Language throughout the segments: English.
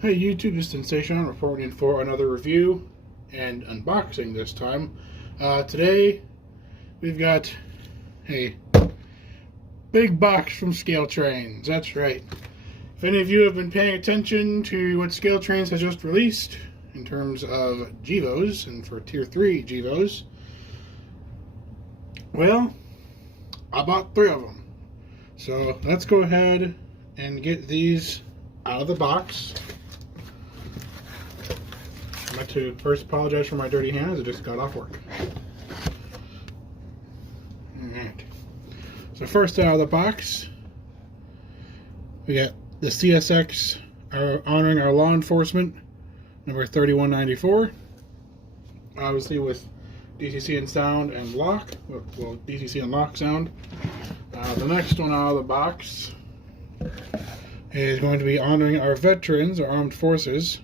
Hey YouTube, this is Sensation reporting in for another review and unboxing this time. Today we've got a big box from Scaletrains. That's right. If any of you have been paying attention to what Scaletrains has just released in terms of GEVOs and for Tier 3 GEVOs, well, I bought 3 of them. So let's go ahead and get these out of the box. I want to first apologize for my dirty hands. I just got off work. Alright. So first out of the box, we got the CSX honoring our law enforcement, number 3194. Obviously with DCC and sound and lock. Well, DCC and lock sound. The next one out of the box is going to be honoring our veterans, our armed forces.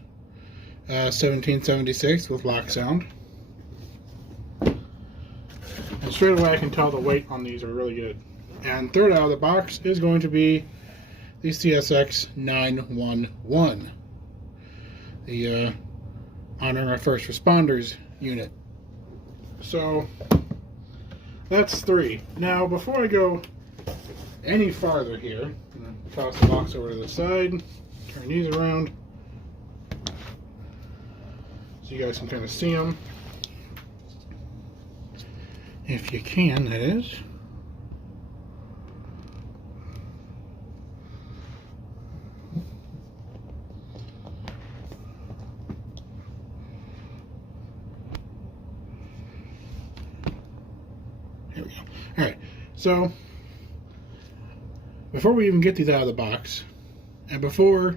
1776 with lock sound. And straight away I can tell the weight on these are really good. And third out of the box is going to be the CSX 911. The honoring our first responders unit. So that's 3. Now before I go any farther here, I'm going to toss the box over to the side, turn these around, so you guys can kind of see them. If you can, that is. Here we go. Alright, so before we even get these out of the box, and before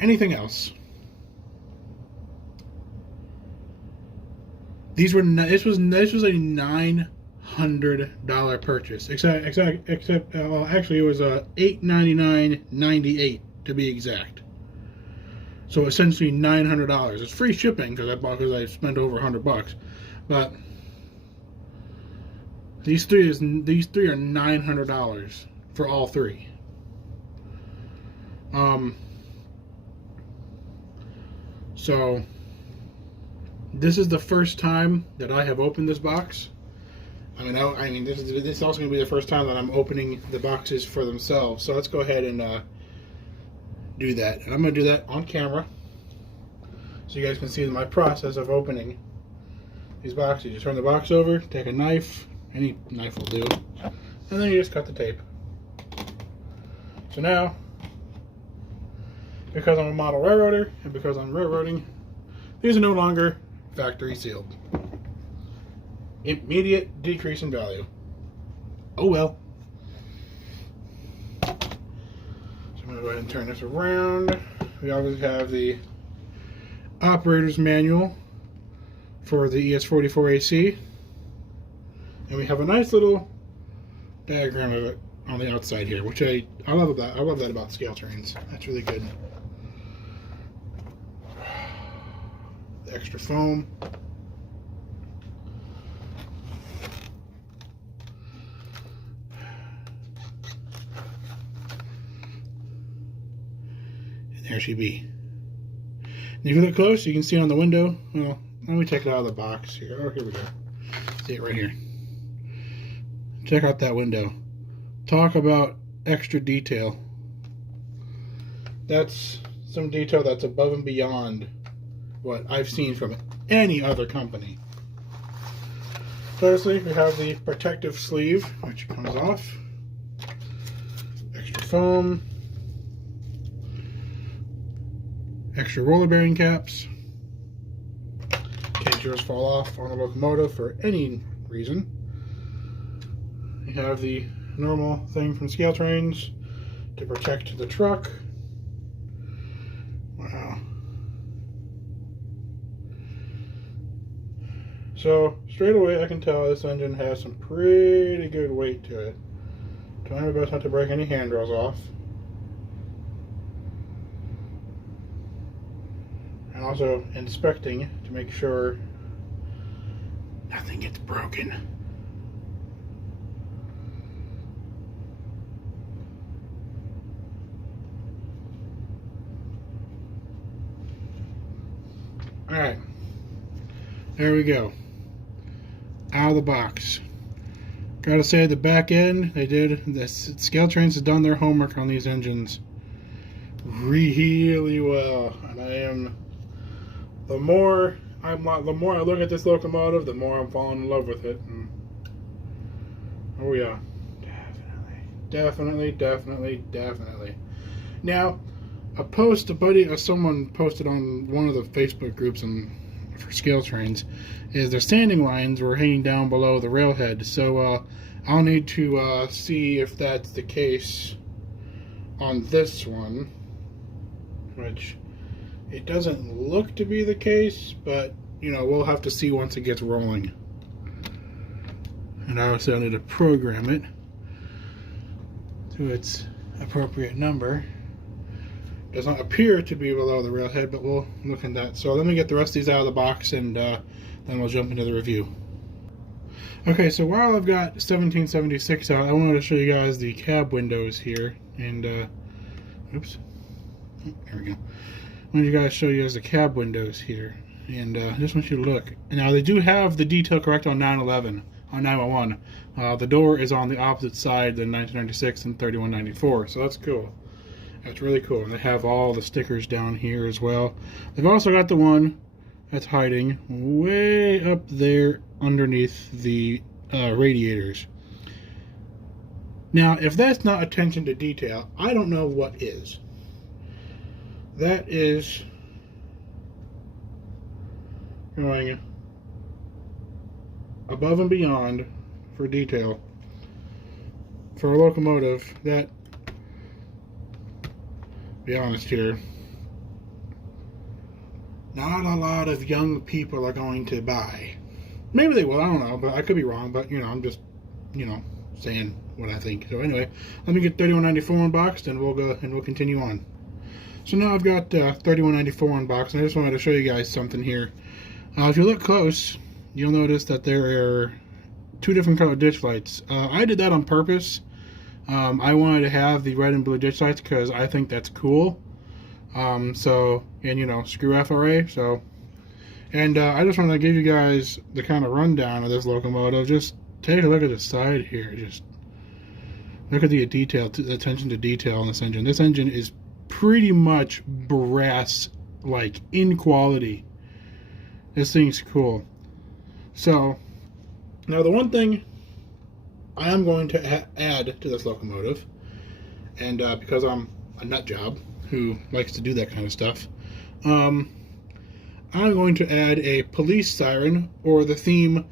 anything else, this was a $900 purchase. Except well, actually it was $899.98 to be exact. So essentially $900. It's free shipping because I spent over $100. But these three are $900 for all 3. So this is the first time that I have opened this box. I mean, this is also going to be the first time that I'm opening the boxes for themselves. So let's go ahead and do that. And I'm going to do that on camera, so you guys can see my process of opening these boxes. You turn the box over, take a knife, any knife will do, and then you just cut the tape. So now, because I'm a model railroader and because I'm railroading, these are no longer factory sealed. Immediate decrease in value. Oh well. So I'm going to go ahead and turn this around. We obviously have the operator's manual for the ES44AC. And we have a nice little diagram of it on the outside here, which I love that. I love that about Scaletrains. That's really good. The extra foam. And there she be. And if you look close, you can see on the window. Well, let me take it out of the box here. Oh, here we go. See it right here. Check out that window. Talk about extra detail. That's some detail that's above and beyond what I've seen from any other company. Firstly, we have the protective sleeve, which comes off. Extra foam. Extra roller bearing caps. In case yours fall off on the locomotive for any reason. You have the normal thing from Scaletrains to protect the truck. Wow. So straight away I can tell this engine has some pretty good weight to it. Trying my best not to break any handrails off. And also inspecting to make sure nothing gets broken. Alright. There we go. Out of the box. Gotta say, the back end, Scaletrains has done their homework on these engines really well. And the more I look at this locomotive, the more I'm falling in love with it. And, oh yeah. Definitely. Now, someone posted on one of the Facebook groups for Scaletrains, is their sanding lines were hanging down below the railhead. So I'll need to see if that's the case on this one, which it doesn't look to be the case, but you know, we'll have to see once it gets rolling. And obviously I'll need to program it to its appropriate number. Does not appear to be below the railhead, but we'll look at that. So let me get the rest of these out of the box, and then we'll jump into the review. Okay, so while I've got 1776 out, I wanted to show you guys the cab windows here. And, oops. Oh, there we go. I wanted you guys to show you guys the cab windows here. And I just want you to look. Now, they do have the detail correct on 911. On 911. The door is on the opposite side than 1996 and 3194, so that's cool. That's really cool. And they have all the stickers down here as well. They've also got the one that's hiding way up there underneath the radiators. Now, if that's not attention to detail, I don't know what is. That is going above and beyond for detail for a locomotive that, be honest here, not a lot of young people are going to buy. Maybe they will, I don't know, but I could be wrong. But you know, I'm just, you know, saying what I think. So anyway, let me get 3194 unboxed, and we'll continue on. So now I've got 3194 unboxed, and I just wanted to show you guys something here. If you look close, you'll notice that there are two different colored ditch lights. I did that on purpose. I wanted to have the red and blue ditch lights because I think that's cool. So, and you know, screw FRA. So, and I just want to give you guys the kind of rundown of this locomotive. Just take a look at the side here. Just look at the detail, the attention to detail on this engine. This engine is pretty much brass-like in quality. This thing's cool. So, now the one thing I am going to add to this locomotive, and because I'm a nut job who likes to do that kind of stuff, I'm going to add a police siren, or the theme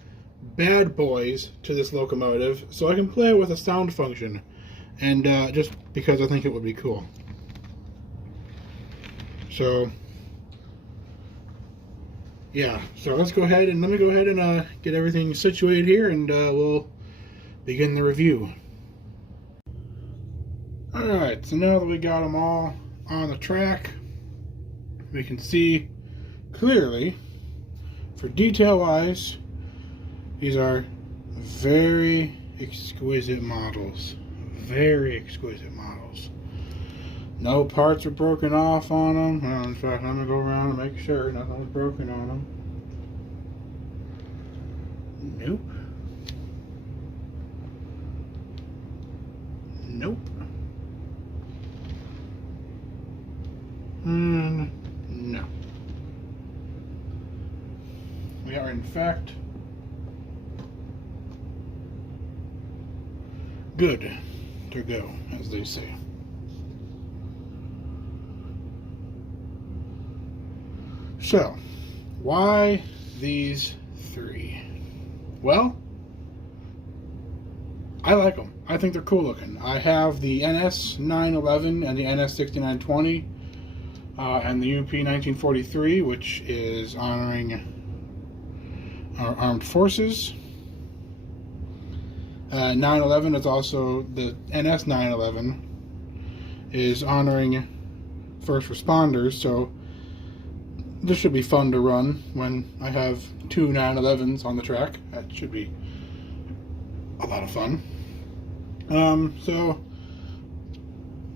Bad Boys, to this locomotive so I can play it with a sound function, and just because I think it would be cool. So yeah, so let me go ahead and get everything situated here, and we'll begin the review. Alright, so now that we got them all on the track, we can see clearly, for detail wise, these are very exquisite models. Very exquisite models. No parts are broken off on them. Well, in fact, I'm going to go around and make sure nothing's broken on them. Nope. Nope. No. We are, in fact, good to go, as they say. So, why these three? Well, I like them. I think they're cool looking. I have the NS 911 and the NS 6920 and the UP 1943, which is honoring our armed forces. 911 is also, the NS 911 is honoring first responders, so this should be fun to run when I have two 911s on the track. That should be a lot of fun. So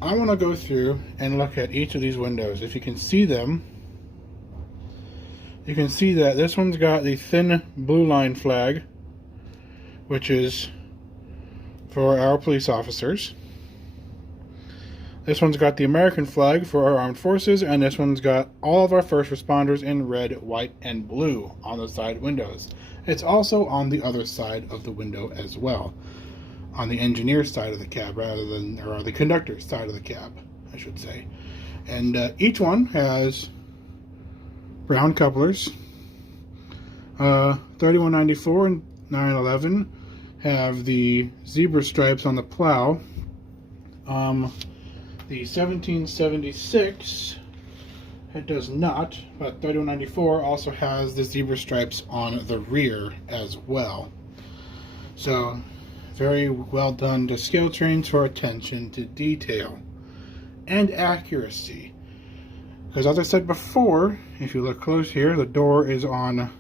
I want to go through and look at each of these windows. If you can see them, you can see that this one's got the thin blue line flag, which is for our police officers. This one's got the American flag for our armed forces, and this one's got all of our first responders in red, white, and blue on the side windows. It's also on the other side of the window as well, on the engineer's side of the cab rather than, or the conductor's side of the cab, I should say. And each one has brown couplers. 3194 and 911 have the zebra stripes on the plow. The 1776, it does not, but 3194 also has the zebra stripes on the rear as well. So, very well done to Scaletrains for attention to detail and accuracy. Because as I said before, if you look close here, the door is on,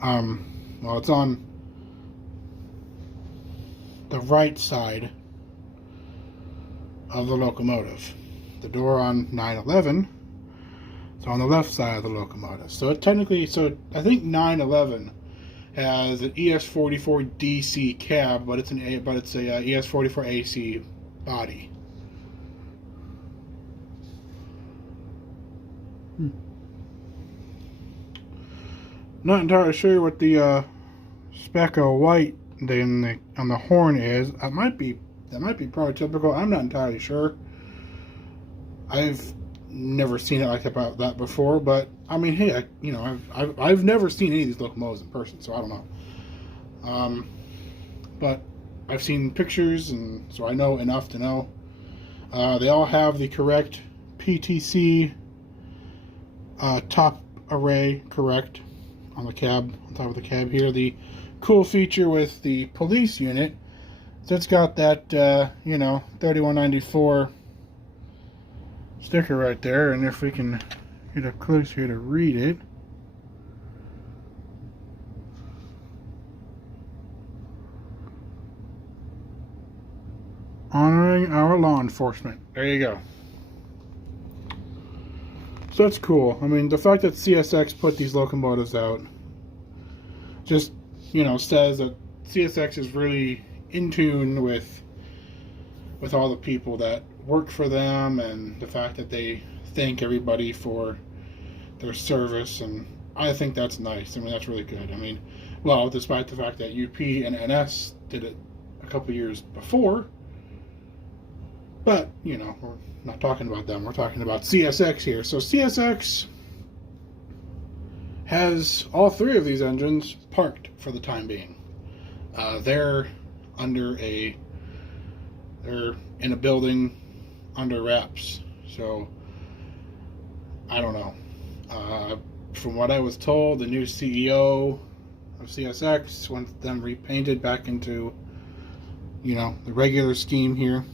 well, it's on the right side of the locomotive. The door on 911 is on the left side of the locomotive. So it technically, I think 911 has an ES44DC cab, but it's a ES44AC body. Not entirely sure what the speck of white on the horn is. That might be prototypical. I'm not entirely sure. I've never seen it like that before, but I mean, hey, I've never seen any of these locomotives in person, so I don't know. But I've seen pictures, and so I know enough to know. They all have the correct PTC top array correct on the cab, on top of the cab here. The cool feature with the police unit, so it's got that 3194 sticker right there, and if we can get up close here to read it, honoring our law enforcement. There you go. So that's cool. I mean, the fact that CSX put these locomotives out just, says that CSX is really in tune with all the people that work for them, and the fact that they thank everybody for their service, and I think that's nice. I mean, that's really good. I mean, well, despite the fact that UP and NS did it a couple years before, but, we're not talking about them. We're talking about CSX here. So CSX has all three of these engines parked for the time being. They're in a building under wraps. So, I don't know. From what I was told, the new CEO of CSX wants them repainted back into, the regular scheme here.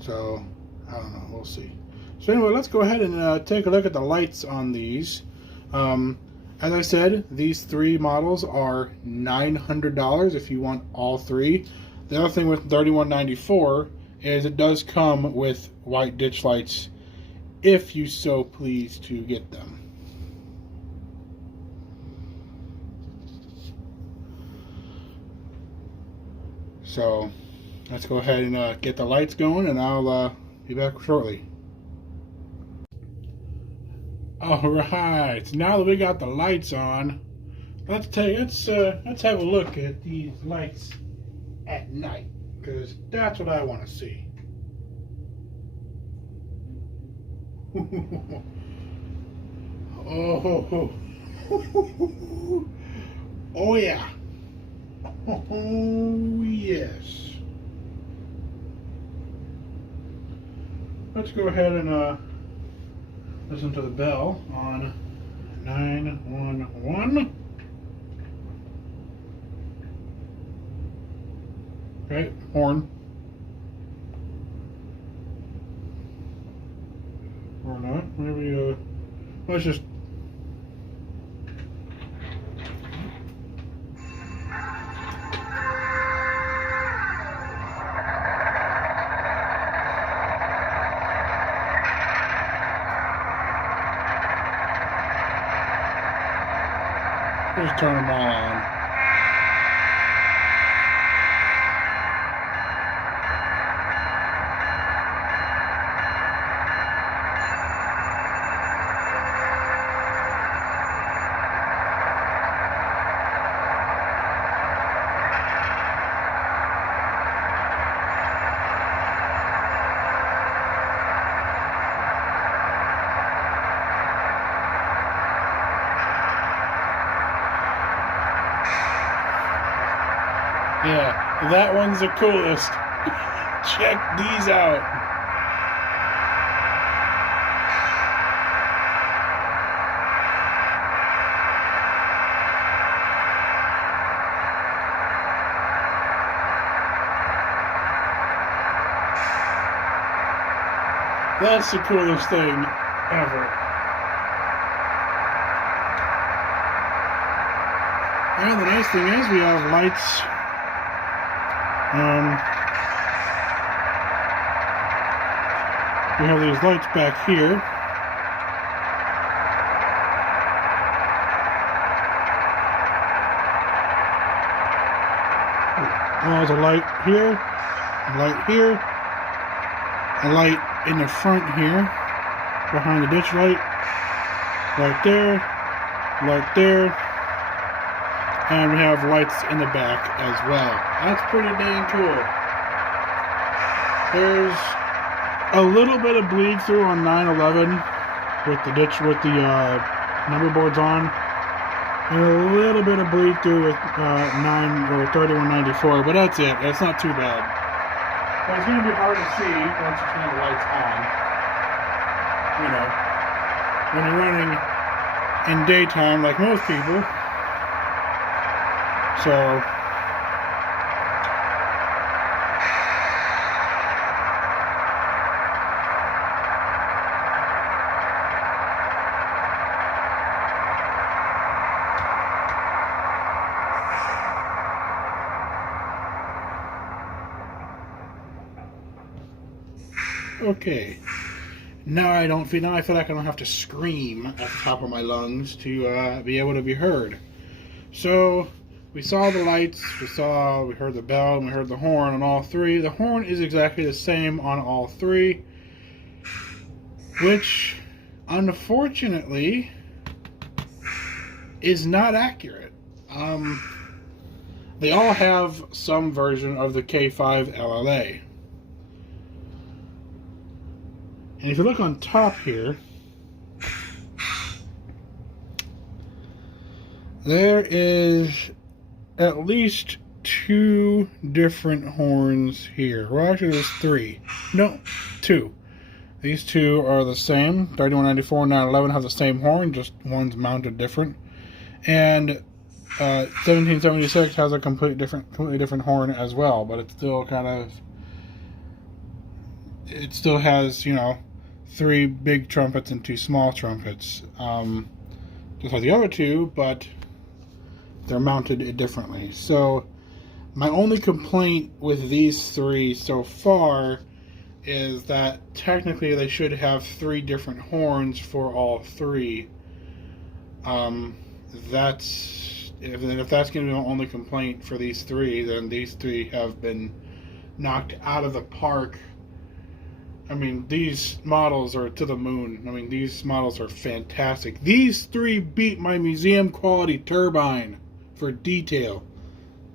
So, I don't know. We'll see. So anyway, let's go ahead and take a look at the lights on these. As I said, these three models are $900 if you want all three. The other thing with 3194 is it does come with white ditch lights if you so please to get them. So let's go ahead and get the lights going, and I'll be back shortly. Alright, now that we got the lights on, let's have a look at these lights at night, because that's what I want to see. Oh yeah. Oh yes. Let's go ahead and listen to the bell on 911. Okay, horn. Or not. Maybe let's just Just turn them all on. Yeah, that one's the coolest. Check these out. That's the coolest thing ever. And the nice thing is we have lights. We have these lights back here. There's a light here, a light here, a light in the front here, behind the ditch light, right there, and we have lights in the back as well. That's pretty dang cool. There's a little bit of bleed through on 911 with the ditch, with the number boards on, and a little bit of bleed through with 3194, but that's it. It's not too bad. But it's going to be hard to see once you turn the lights on. You know, when you're running in daytime like most people. So okay. Now I feel like I don't have to scream at the top of my lungs to be able to be heard. So we saw the lights, we heard the bell, and we heard the horn on all three. The horn is exactly the same on all three, which unfortunately is not accurate. They all have some version of the K5 LLA. And if you look on top here, there is at least two different horns here. Well, actually, there's three. No, two. These two are the same. 3194 and 911 have the same horn, just one's mounted different. And 1776 has a completely different horn as well, but it's still it still has, you know, 3 big trumpets and 2 small trumpets. Just like the other two, but they're mounted differently. So my only complaint with these 3 so far is that technically they should have 3 different horns for all 3. If that's going to be my only complaint for these 3, then these 3 have been knocked out of the park. I mean, these models are to the moon. I mean, these models are fantastic. These 3 beat my museum quality turbine for detail.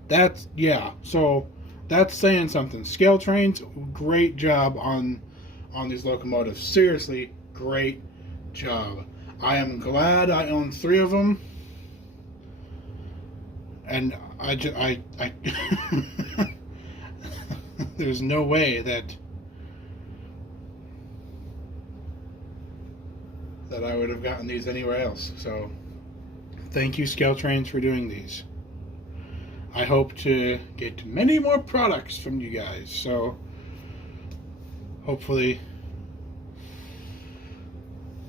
That's, yeah, so that's saying something. Scaletrains, great job on these locomotives. Seriously, great job. I am glad I own 3 of them. And I there's no way that I would have gotten these anywhere else. So thank you, Scaletrains, for doing these. I hope to get many more products from you guys. So hopefully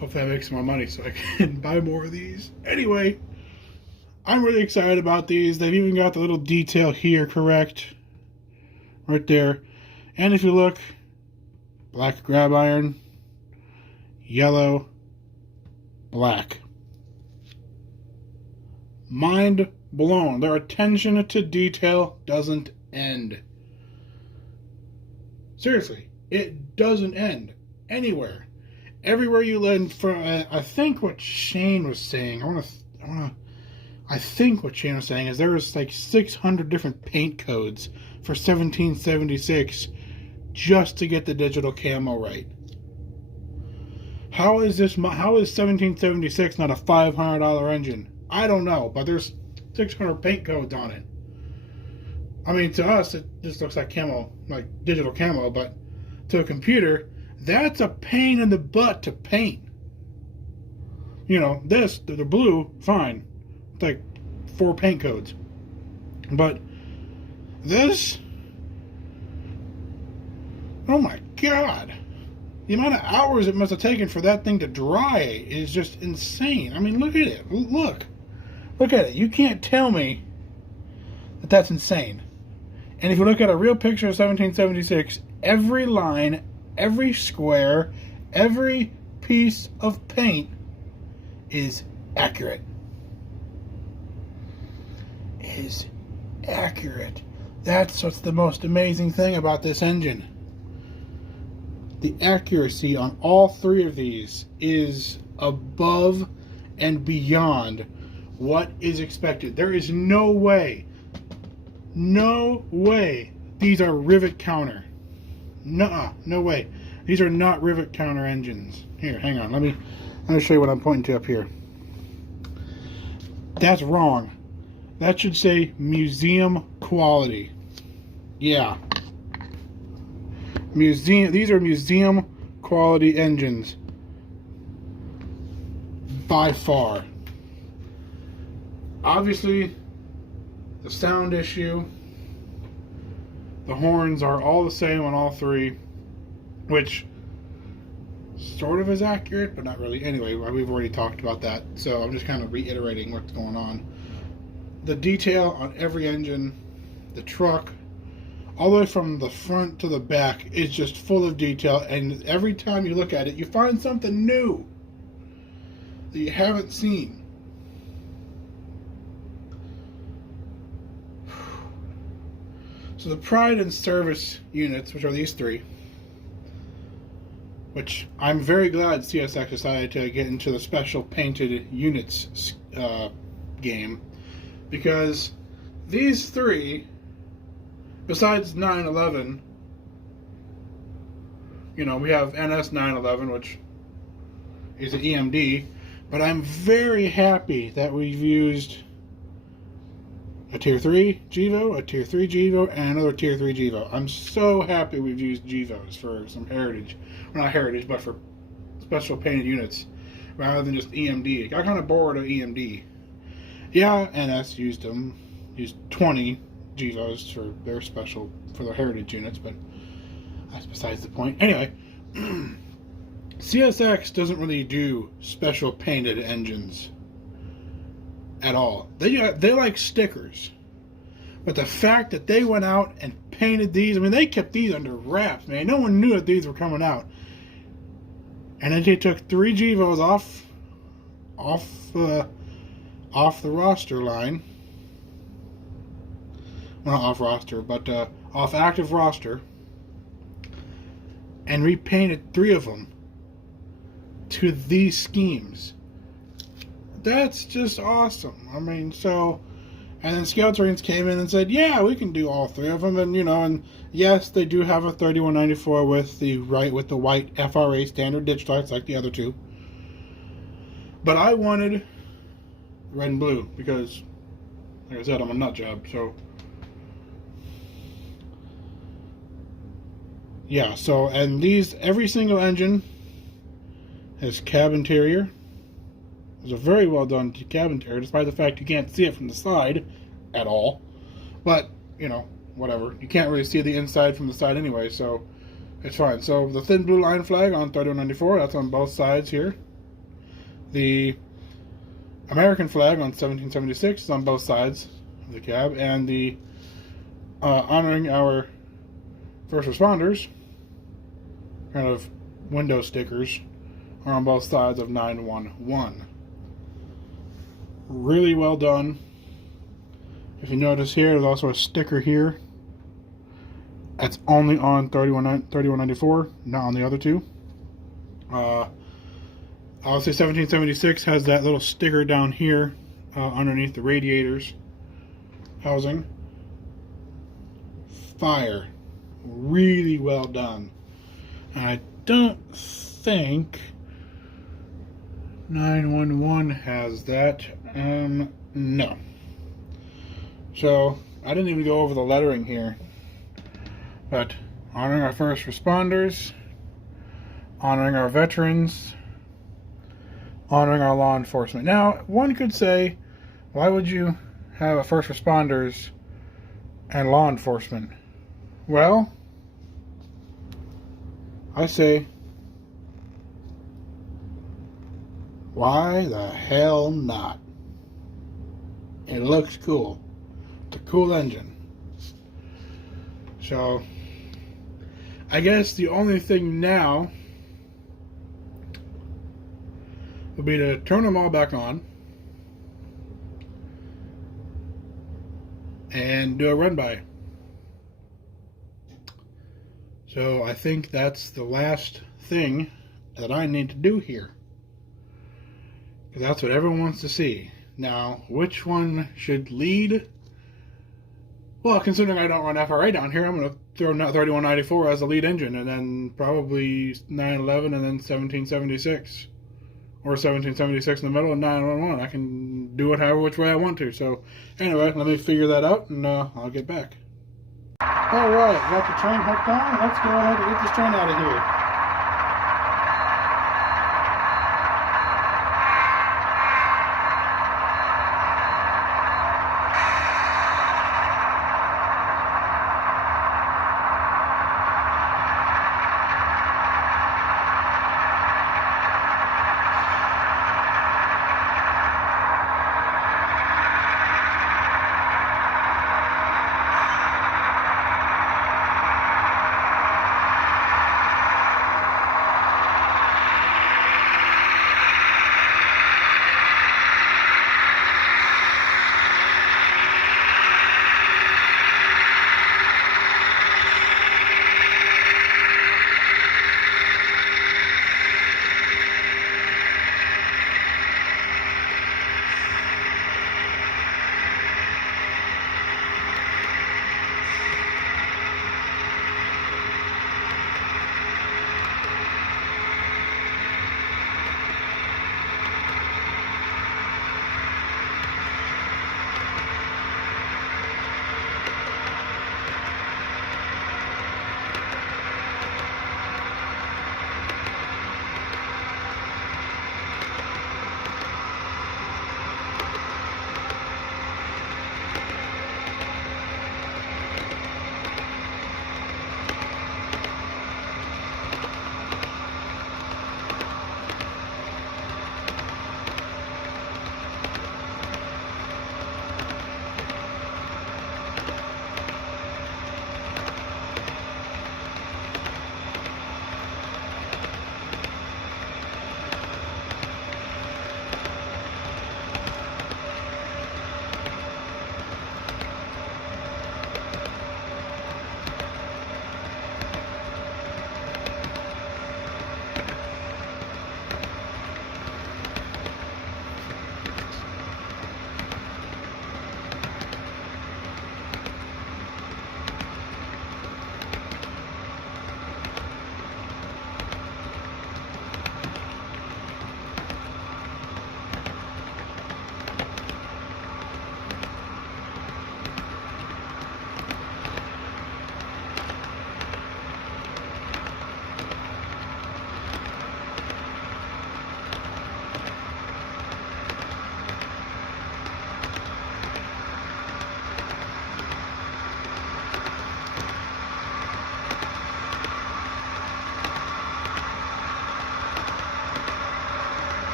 I make some more money so I can buy more of these. Anyway, I'm really excited about these. They've even got the little detail here correct. Right there. And if you look, black grab iron, yellow, black. Mind blown. Their attention to detail doesn't end. Seriously, it doesn't end anywhere. Everywhere you land, for I think what Shane was saying. I think what Shane was saying is there was like 600 different paint codes for 1776 just to get the digital camo right. How is 1776 not a $500 engine? I don't know, but there's 600 paint codes on it. I mean, to us, it just looks like camo, like digital camo, but to a computer, that's a pain in the butt to paint. You know, this, the blue, fine. It's like 4 paint codes. But this, oh my God. The amount of hours it must have taken for that thing to dry is just insane. I mean, look at it. Look at it. You can't tell me that that's insane. And if you look at a real picture of 1776, every line, every square, every piece of paint is accurate. Is accurate. That's what's the most amazing thing about this engine. The accuracy on all 3 of these is above and beyond what is expected. There is no way these are Rivet Counter. No way. These are not Rivet Counter engines. Here, hang on. Let me show you what I'm pointing to up here. That's wrong. That should say museum quality. Yeah. These are museum quality engines. By far. Obviously, the sound issue, the horns are all the same on all 3, which sort of is accurate, but not really. Anyway, we've already talked about that, so I'm just kind of reiterating what's going on. The detail on every engine, the truck, all the way from the front to the back is just full of detail, and every time you look at it, you find something new that you haven't seen. So the Pride and Service units, which are these 3, which I'm very glad CSX decided to get into the special painted units game, because these 3, besides 911, you know, we have NS 911, which is an EMD, but I'm very happy that we've used a Tier 3 GEVO, a Tier 3 GEVO, and another Tier 3 GEVO. I'm so happy we've used GEVOs for some heritage. Well, not heritage, but for special painted units, rather than just EMD. I got kind of bored of EMD. Yeah, NS used 20 GEVOs for their special, for their heritage units, but that's besides the point. Anyway, CSX doesn't really do special painted engines at all. They like stickers. But the fact that they went out and painted these, I mean, they kept these under wraps, man. No one knew that these were coming out. And then they took 3 GEVOs off the roster line. Well, not off roster, but off active roster. And repainted 3 of them to these schemes. That's just awesome. I mean, so, and then Scaletrains came in and said, yeah, we can do all 3 of them, and you know, and yes, they do have a 3194 with the white FRA standard ditch lights like the other 2. But I wanted red and blue because, like I said, I'm a nut job. So, yeah. So, and these, every single engine has cab interior. It's a very well done cab interior, despite the fact you can't see it from the side at all. But, you know, whatever. You can't really see the inside from the side anyway, so it's fine. So the thin blue line flag on 3194, that's on both sides here. The American flag on 1776 is on both sides of the cab. And the honoring our first responders, kind of window stickers, are on both sides of 911. Really well done. If you notice here, there's also a sticker here. That's only on 3194, not on the other two. I'll say 1776 has that little sticker down here underneath the radiators housing. Fire. Really well done. I don't think 911 has that. No. So, I didn't even go over the lettering here. But, honoring our first responders, honoring our veterans, honoring our law enforcement. Now, one could say, why would you have a first responders and law enforcement? Well, I say, why the hell not? It looks cool. It's a cool engine. So, I guess the only thing now would be to turn them all back on and do a run by. So I think that's the last thing that I need to do here, because that's what everyone wants to see. Now, which one should lead? Well, considering I don't run FRA down here, I'm going to throw 3194 as the lead engine, and then probably 911, and then 1776. Or 1776 in the middle, and 911. I can do it however which way I want to. So, anyway, let me figure that out, and I'll get back. Alright, got the train hooked on. Let's go ahead and get this train out of here.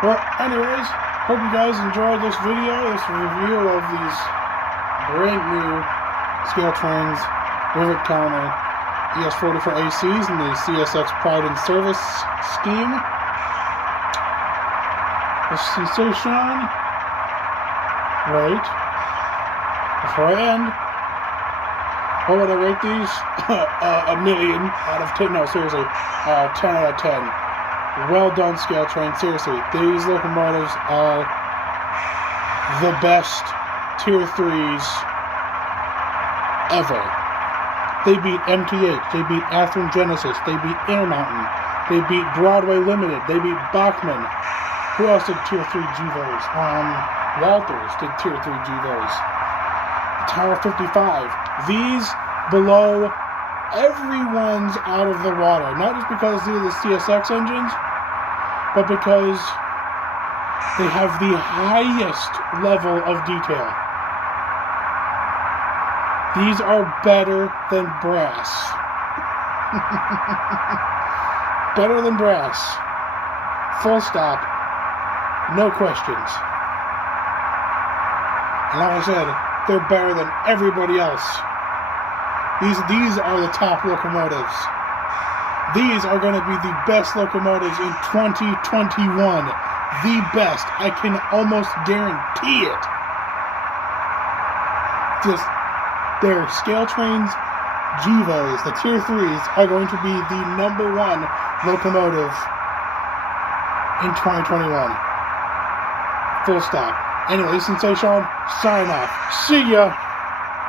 Well, anyways, hope you guys enjoyed this video, this review of these brand new Scaletrains Rivet Counter ES44ACs and the CSX Pride in Service scheme. The sensation. Wait. Before I end, what would I rate these? A million out of 10. No, seriously. 10 out of 10. Well done, Scaletrain. Seriously, these locomotives are the best Tier 3s ever. They beat MTH, they beat Athearn Genesis, they beat Intermountain, they beat Broadway Limited, they beat Bachmann. Who else did Tier 3 GVOs? Walters did Tier 3 GVOs. Tower 55. These blow everyone's out of the water. Not just because these are the CSX engines, but because they have the highest level of detail. These are better than brass. Better than brass. Full stop. No questions. And like I said, they're better than everybody else. These are the top locomotives. These are going to be the best locomotives in 2021. The best. I can almost guarantee it. Just, their Scaletrains GVOs, the Tier 3s, are going to be the #1 locomotive in 2021. Full stop. Anyway, this is Sensation, sign off. See ya!